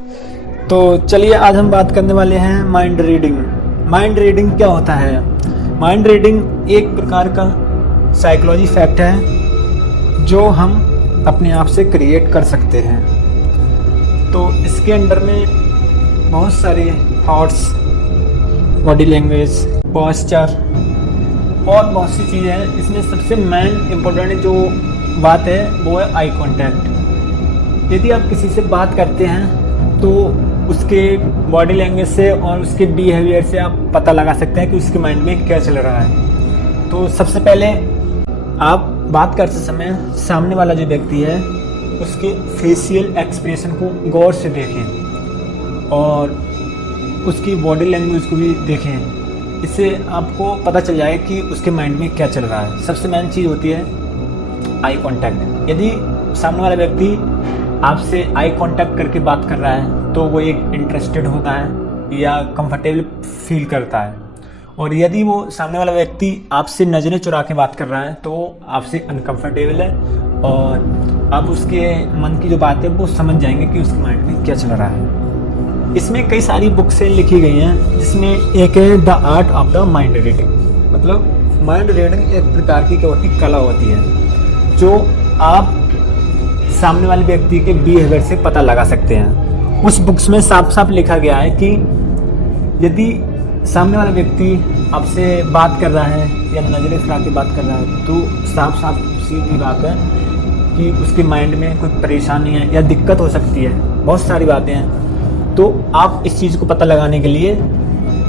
तो चलिए आज हम बात करने वाले हैं माइंड रीडिंग। माइंड रीडिंग क्या होता है? माइंड रीडिंग एक प्रकार का साइकोलॉजी फैक्ट है जो हम अपने आप से क्रिएट कर सकते हैं। तो इसके अंडर में बहुत सारे थॉट्स, बॉडी लैंग्वेज, पोस्चर और बहुत सी चीज़ें हैं। इसमें सबसे मेन इम्पोर्टेंट जो बात है वो है आई कांटेक्ट। यदि आप किसी से बात करते हैं तो उसके बॉडी लैंग्वेज से और उसके बिहेवियर से आप पता लगा सकते हैं कि उसके माइंड में क्या चल रहा है। तो सबसे पहले आप बात करते समय सामने वाला जो व्यक्ति है उसके फेशियल एक्सप्रेशन को गौर से देखें और उसकी बॉडी लैंग्वेज को भी देखें। इससे आपको पता चल जाएगा कि उसके माइंड में क्या चल रहा है। सबसे मेन चीज़ होती है आई कांटेक्ट। यदि सामने वाला व्यक्ति आपसे आई कांटेक्ट करके बात कर रहा है तो वो एक इंटरेस्टेड होता है या कंफर्टेबल फील करता है, और यदि वो सामने वाला व्यक्ति आपसे नज़रें चुरा के बात कर रहा है तो वो आपसे अनकंफर्टेबल है और आप उसके मन की जो बात है वो समझ जाएंगे कि उसके माइंड में क्या चल रहा है। इसमें कई सारी बुक्सें लिखी गई हैं जिसमें एक है the art of the mind reading. मतलब माइंड रीडिंग एक प्रकार की क्या होती कला होती है जो आप सामने वाले व्यक्ति के बिहेवियर से पता लगा सकते हैं। उस बुक्स में साफ साफ लिखा गया है कि यदि सामने वाला व्यक्ति आपसे बात कर रहा है या नज़रें फिरा के बात कर रहा है तो साफ साफ सीधी बात है कि उसके माइंड में कोई परेशानी है या दिक्कत हो सकती है। बहुत सारी बातें हैं। तो आप इस चीज़ को पता लगाने के लिए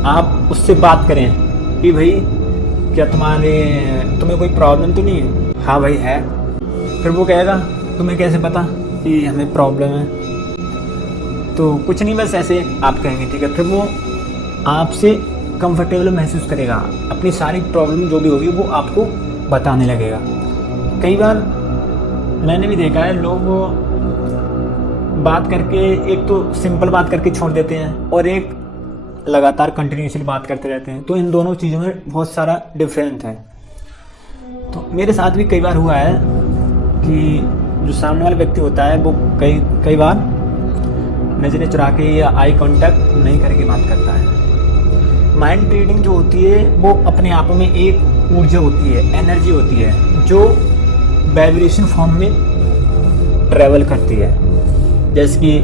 आप उससे बात करें कि भाई क्या तुम्हें कोई प्रॉब्लम तो नहीं है? हाँ भाई है। फिर वो कहेगा तुम्हें कैसे पता कि हमें प्रॉब्लम है? तो कुछ नहीं, बस ऐसे आप कहेंगे, ठीक है। फिर वो आपसे कंफर्टेबल महसूस करेगा, अपनी सारी प्रॉब्लम जो भी होगी वो आपको बताने लगेगा। कई बार मैंने भी देखा है लोग बात करके एक तो सिंपल बात करके छोड़ देते हैं और एक लगातार कंटिन्यूसली बात करते रहते हैं। तो इन दोनों चीज़ों में बहुत सारा डिफरेंस है। तो मेरे साथ भी कई बार हुआ है कि जो सामने वाला व्यक्ति होता है वो कई बार नज़रें चुरा के या आई कांटेक्ट नहीं करके बात करता है। माइंड रीडिंग जो होती है वो अपने आप में एक ऊर्जा होती है, एनर्जी होती है जो वाइब्रेशन फॉर्म में ट्रैवल करती है। जैसे कि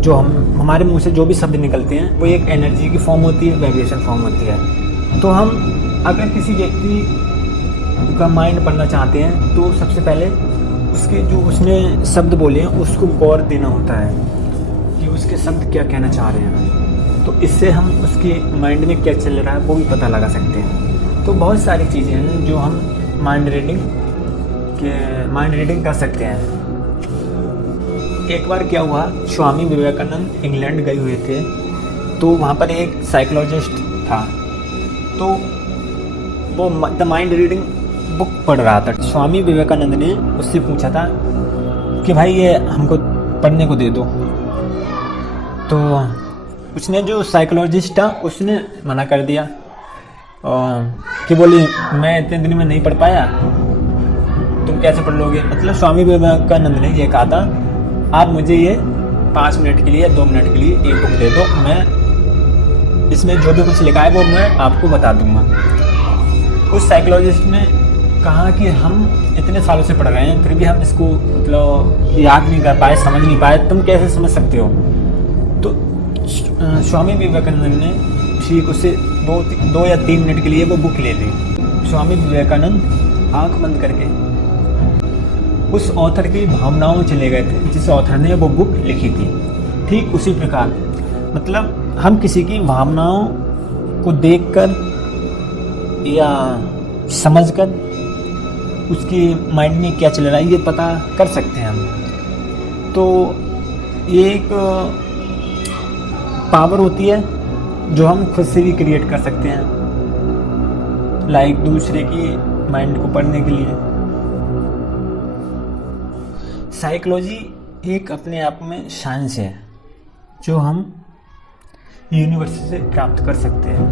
जो हमारे मुंह से जो भी शब्द निकलते हैं वो एक एनर्जी की फॉर्म होती है, वाइब्रेशन फॉर्म होती है। तो हम अगर किसी व्यक्ति का माइंड पढ़ना चाहते हैं तो सबसे पहले उसके जो उसने शब्द बोले हैं उसको गौर देना होता है कि उसके शब्द क्या कहना चाह रहे हैं। तो इससे हम उसके माइंड में क्या चल रहा है वो भी पता लगा सकते हैं। तो बहुत सारी चीज़ें हैं जो हम माइंड रीडिंग कर सकते हैं। एक बार क्या हुआ, स्वामी विवेकानंद इंग्लैंड गए हुए थे तो वहाँ पर एक साइकोलॉजिस्ट था। तो वो द माइंड रीडिंग बुक पढ़ रहा था। स्वामी विवेकानंद ने उससे पूछा था कि भाई ये हमको पढ़ने को दे दो। तो उसने जो साइकोलॉजिस्ट था उसने मना कर दिया कि बोली मैं इतने दिन में नहीं पढ़ पाया, तुम कैसे पढ़ लोगे? मतलब स्वामी विवेकानंद ने ये कहा था आप मुझे ये 5 मिनट के लिए 2 मिनट के लिए एक बुक दे दो, मैं इसमें जो भी कुछ लिखा है वो मैं आपको बता दूंगा। उस साइकोलॉजिस्ट ने कहा कि हम इतने सालों से पढ़ रहे हैं फिर भी हम इसको मतलब याद नहीं कर पाए, समझ नहीं पाए, तुम कैसे समझ सकते हो? तो स्वामी विवेकानंद ने ठीक उससे 2 या 3 मिनट के लिए वो बुक ले ली। स्वामी विवेकानंद आंख बंद करके उस ऑथर की भावनाओं में चले गए थे जिस ऑथर ने वो बुक लिखी थी। ठीक उसी प्रकार मतलब हम किसी की भावनाओं को देखकर या समझकर उसके माइंड में क्या चल रहा है ये पता कर सकते हैं हम। तो ये एक पावर होती है जो हम खुद से भी क्रिएट कर सकते हैं, लाइक दूसरे की माइंड को पढ़ने के लिए। साइकोलॉजी एक अपने आप में साइंस है जो हम यूनिवर्स से प्राप्त कर सकते हैं।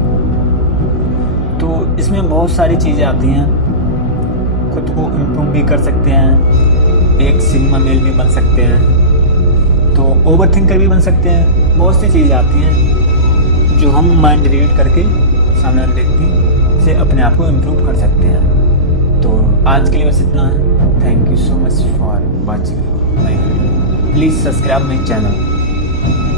तो इसमें बहुत सारी चीज़ें आती हैं, खुद को इम्प्रूव भी कर सकते हैं, एक सिग्मा मेल भी बन सकते हैं, तो ओवर थिंकर भी बन सकते हैं। बहुत सी चीज़ें आती हैं जो हम माइंड रीड करके सामने वाले व्यक्ति से अपने आप को इम्प्रूव कर सकते हैं। तो आज के लिए बस इतना है। Thank you so much for watching my video. Please subscribe my channel.